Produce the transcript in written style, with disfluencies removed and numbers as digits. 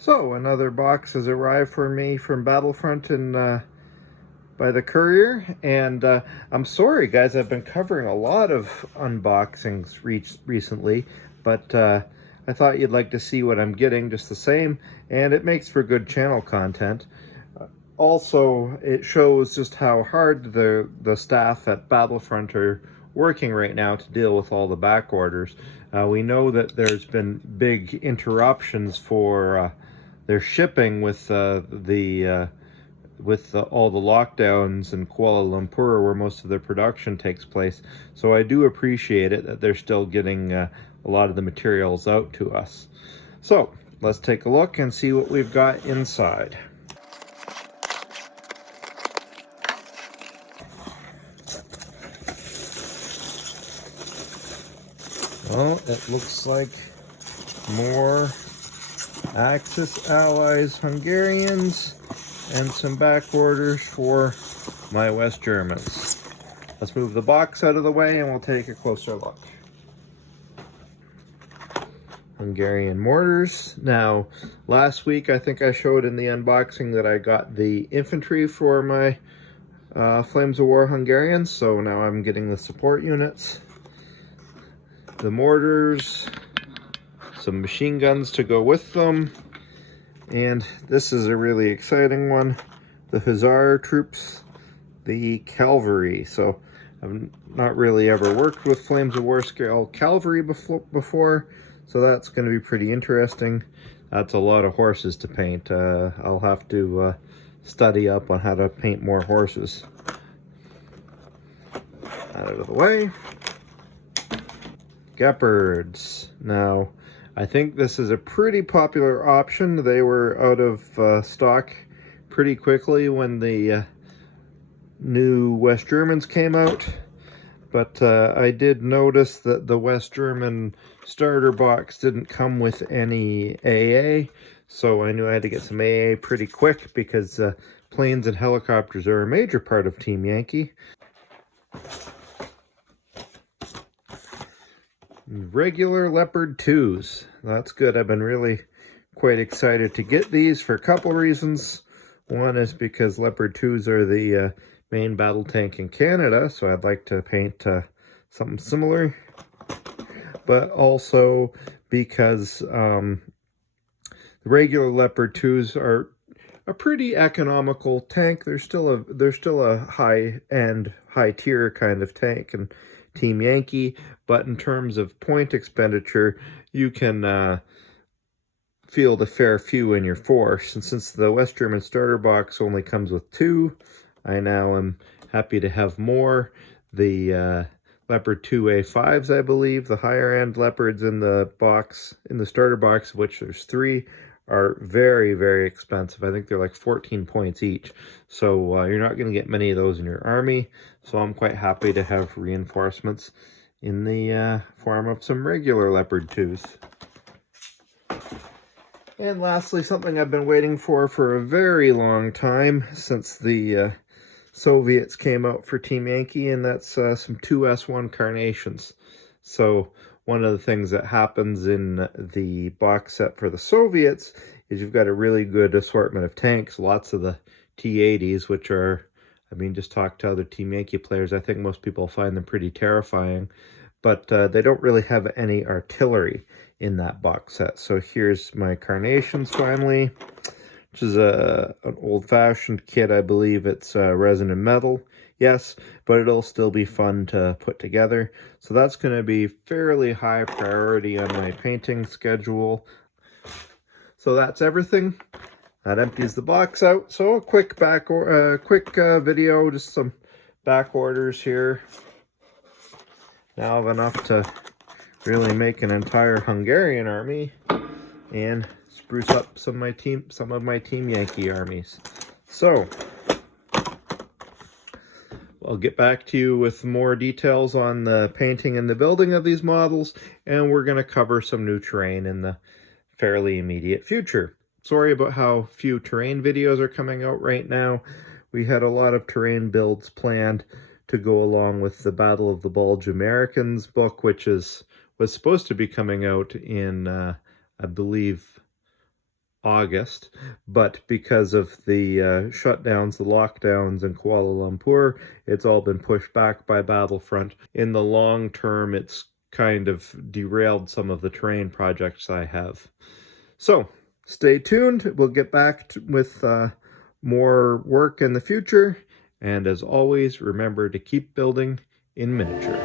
So another box has arrived for me from Battlefront and by the courier, and I'm sorry guys, I've been covering a lot of unboxings recently, but I thought you'd like to see what I'm getting just the same, and it makes for good channel content. Also, it shows just how hard the staff at Battlefront are working right now to deal with all the back orders. We know that there's been big interruptions for their shipping with all the lockdowns in Kuala Lumpur, where most of their production takes place. So I do appreciate it that they're still getting a lot of the materials out to us. So let's take a look and see what we've got inside. Well, it looks like more Axis Allies Hungarians and some back orders for my West Germans. Let's move the box out of the way and we'll take a closer look. Hungarian Mortars. Now, last week I think I showed in the unboxing that I got the infantry for my Flames of War Hungarians, so now I'm getting the support units. The mortars, some machine guns to go with them, and this is a really exciting one, the Hussar troops, the cavalry. So I've not really ever worked with Flames of War scale cavalry before, so that's going to be pretty interesting. That's a lot of horses to paint. I'll have to study up on how to paint more horses. Out of the way. Leopards. Now, I think this is a pretty popular option. They were out of stock pretty quickly when the new West Germans came out, but I did notice that the West German starter box didn't come with any AA, so I knew I had to get some AA pretty quick because planes and helicopters are a major part of Team Yankee. Regular Leopard 2s. That's good. I've been really quite excited to get these for a couple reasons. One is because Leopard 2s are the main battle tank in Canada, so I'd like to paint something similar. But also because the regular Leopard 2s are a pretty economical tank. They're still a high-end, high-tier kind of tank and Team Yankee, but in terms of point expenditure, you can field a fair few in your force. And since the West German starter box only comes with 2, I now am happy to have more. The Leopard 2A5s, I believe, the higher end Leopards in the starter box, of which there's 3, are very, very expensive. I think they're like 14 points each. So you're not going to get many of those in your army. So I'm quite happy to have reinforcements in the form of some regular Leopard 2s. And lastly, something I've been waiting for a very long time, since the Soviets came out for Team Yankee, and that's some 2S1 carnations. So one of the things that happens in the box set for the Soviets is you've got a really good assortment of tanks, lots of the T-80s, which are, I mean, just talk to other Team Yankee players, I think most people find them pretty terrifying, but they don't really have any artillery in that box set. So here's my carnations finally, which is an old-fashioned kit. I believe it's resin and metal. Yes, but it'll still be fun to put together. So that's going to be fairly high priority on my painting schedule. So that's everything. That empties the box out. So a quick video, just some back orders here. Now I have enough to really make an entire Hungarian army and spruce up some of my Team Yankee armies. So I'll get back to you with more details on the painting and the building of these models, and we're going to cover some new terrain in the fairly immediate future. Sorry about how few terrain videos are coming out right now. We had a lot of terrain builds planned to go along with the Battle of the Bulge Americans book, which was supposed to be coming out in, I believe, August, but because of the shutdowns, the lockdowns in Kuala Lumpur, it's all been pushed back by Battlefront. In the long term, it's kind of derailed some of the terrain projects I have. So, stay tuned. We'll get back with more work in the future. And as always, remember to keep building in miniature.